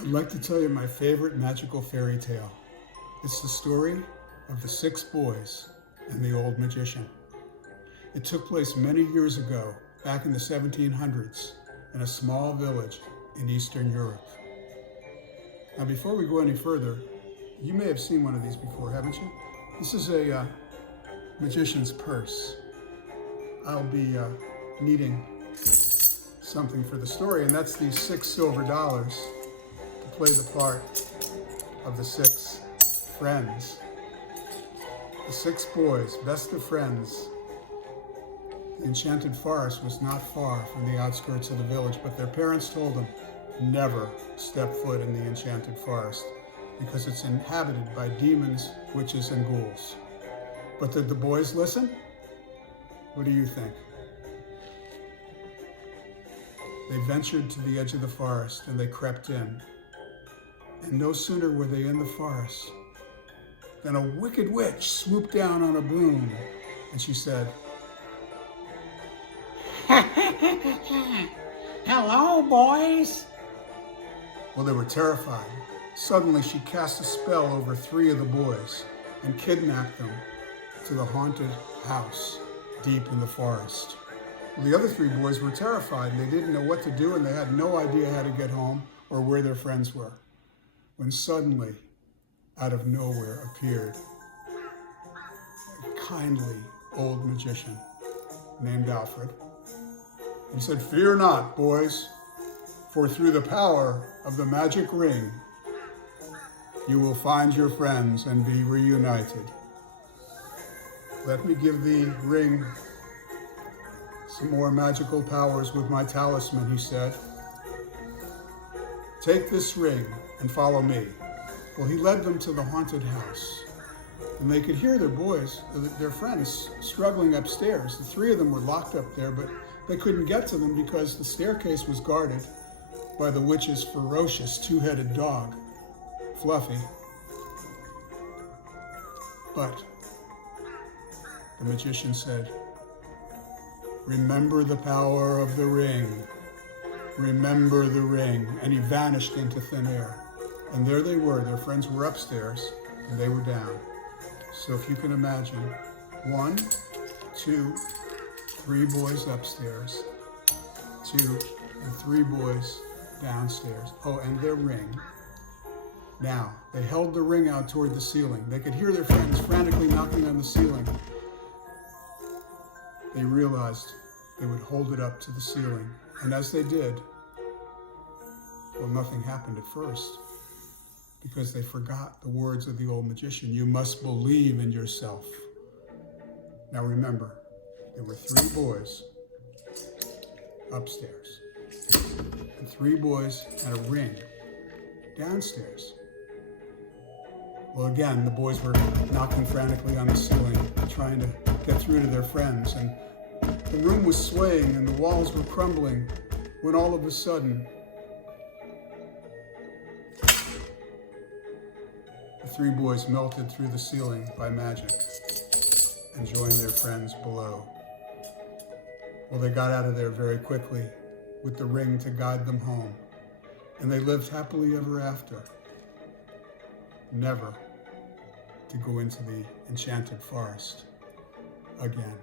I'd like to tell you my favorite magical fairy tale. It's the story of the 6 boys and the old magician. It took place many years ago, back in the 1700s, in a small village in Eastern Europe. Now, before we go any further, you may have seen one of these before, haven't you? This is a magician's purse. I'll be needing something for the story, and that's these 6 silver dollars to play the part of the 6 friends. The 6 boys, best of friends. The enchanted forest was not far from the outskirts of the village, but their parents told them never step foot in the enchanted forest because it's inhabited by demons, witches, and ghouls. But did the boys listen? What do you think? They ventured to the edge of the forest and they crept in. And no sooner were they in the forest than a wicked witch swooped down on a broom and she said, Hello, boys. Well, they were terrified. Suddenly, she cast a spell over 3 of the boys and kidnapped them to the haunted house deep in the forest. Well, the other 3 boys were terrified. They didn't know what to do, and they had no idea how to get home or where their friends were. When suddenly, out of nowhere, appeared a kindly old magician named Alfred. He said, "Fear not, boys, for through the power of the magic ring, you will find your friends and be reunited. Let me give the ring some more magical powers with my talisman," he said. "Take this ring and follow me." Well, he led them to the haunted house, and they could hear their friends struggling upstairs. The 3 of them were locked up there, but they couldn't get to them because the staircase was guarded by the witch's ferocious 2-headed dog, Fluffy. But the magician said, "Remember the power of the ring. Remember the ring." And he vanished into thin air. And there they were. Their friends were upstairs and they were down. So if you can imagine, 1, 2, 3 boys upstairs, 2 and 3 boys downstairs. Oh, and their ring. Now, they held the ring out toward the ceiling. They could hear their friends frantically knocking on the ceiling. They realized they would hold it up to the ceiling. And as they did, well, nothing happened at first because they forgot the words of the old magician. You must believe in yourself. Now remember, there were 3 boys upstairs and 3 boys and a ring downstairs. Well, again, the boys were knocking frantically on the ceiling, trying to get through to their friends, and the room was swaying and the walls were crumbling when all of a sudden, the 3 boys melted through the ceiling by magic and joined their friends below. Well, they got out of there very quickly with the ring to guide them home, and they lived happily ever after, never to go into the enchanted forest again.